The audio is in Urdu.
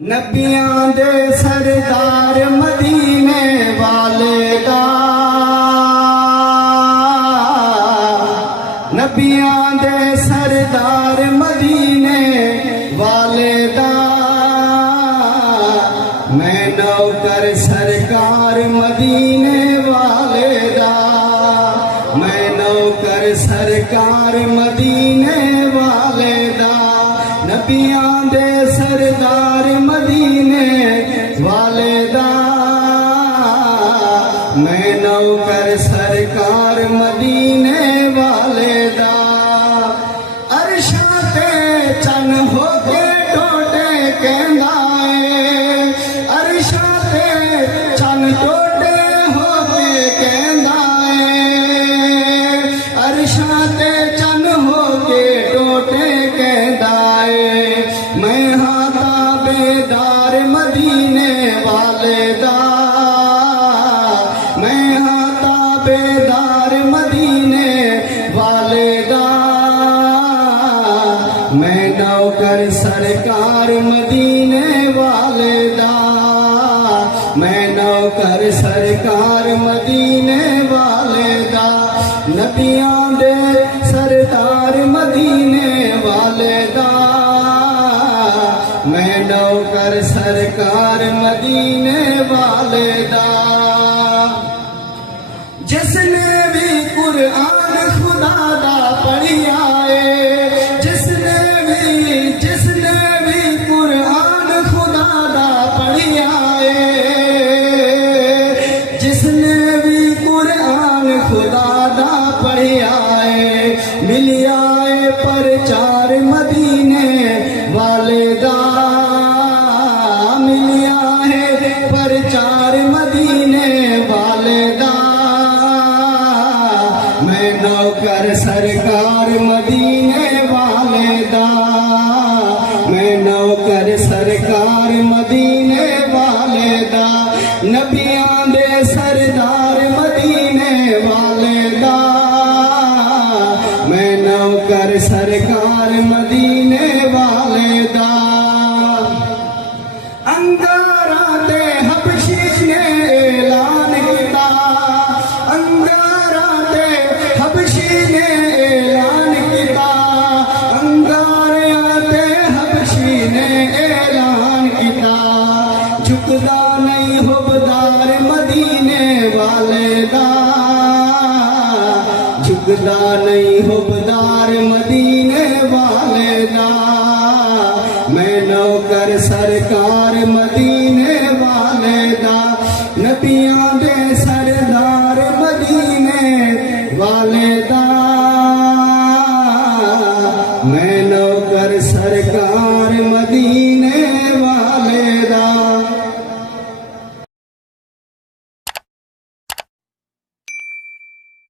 نبیاں دے سردار مدینے والے دا، نبیاں دے سردار مدینے والے دا، میں نوکر سرکار مدینے والے دا، میں نوکر سرکار مدینے والے دا، نبیاں دے سردار مدینے والے دا، میں نوکر سرکار مدینے والے دا، عرشاں تے چن ہو کے ٹوٹے کہندا اے، عرشاں تے چن ٹوٹے ہو کے کہندا اے، عرشاں تے چن ہو کے ٹوٹے کہندا اے، میں ہاں تابعدار مدینے والے دا، میں ہاں تابعدار مدینے والے دا، میں نوکر سرکار مدینے والے دا، میں نوکر سرکار مدینے والے دا، نبیاں دے سردار مدینے والے دا، میں نوکر سرکار مدینے والے دا، جس نے بھی قرآن خدا دا پڑھیا ہے، جس نے بھی قرآن خدا دا پڑھیا ہے، جس نے بھی قرآن خدا دا پڑھیا ہے، ملیا ہے پرچار مدینے والے دا، ملیا ہے پرچار مدینے والے دا، میں نوکر سرکار مدینے والے دا، میں نوکر سرکار مدینے والے دا، نبیاں دے سردار مدینے والے دا، میں نوکر سرکار مدینے والے دا، انگارا تے حبشی نے اعلان کیتا، انگارا تے حبشی نے اعلان کیتا، انگارا تے حبشی نے اعلان کیتا، جھکدا نہیں حبدار مدینے والے دا، جھکدا نہیں حبدار مدینے والے دا، میں نوکر سرکار مدینے والے دا، نبیاں دے سردار مدینے والے دا، میں نوکر سرکار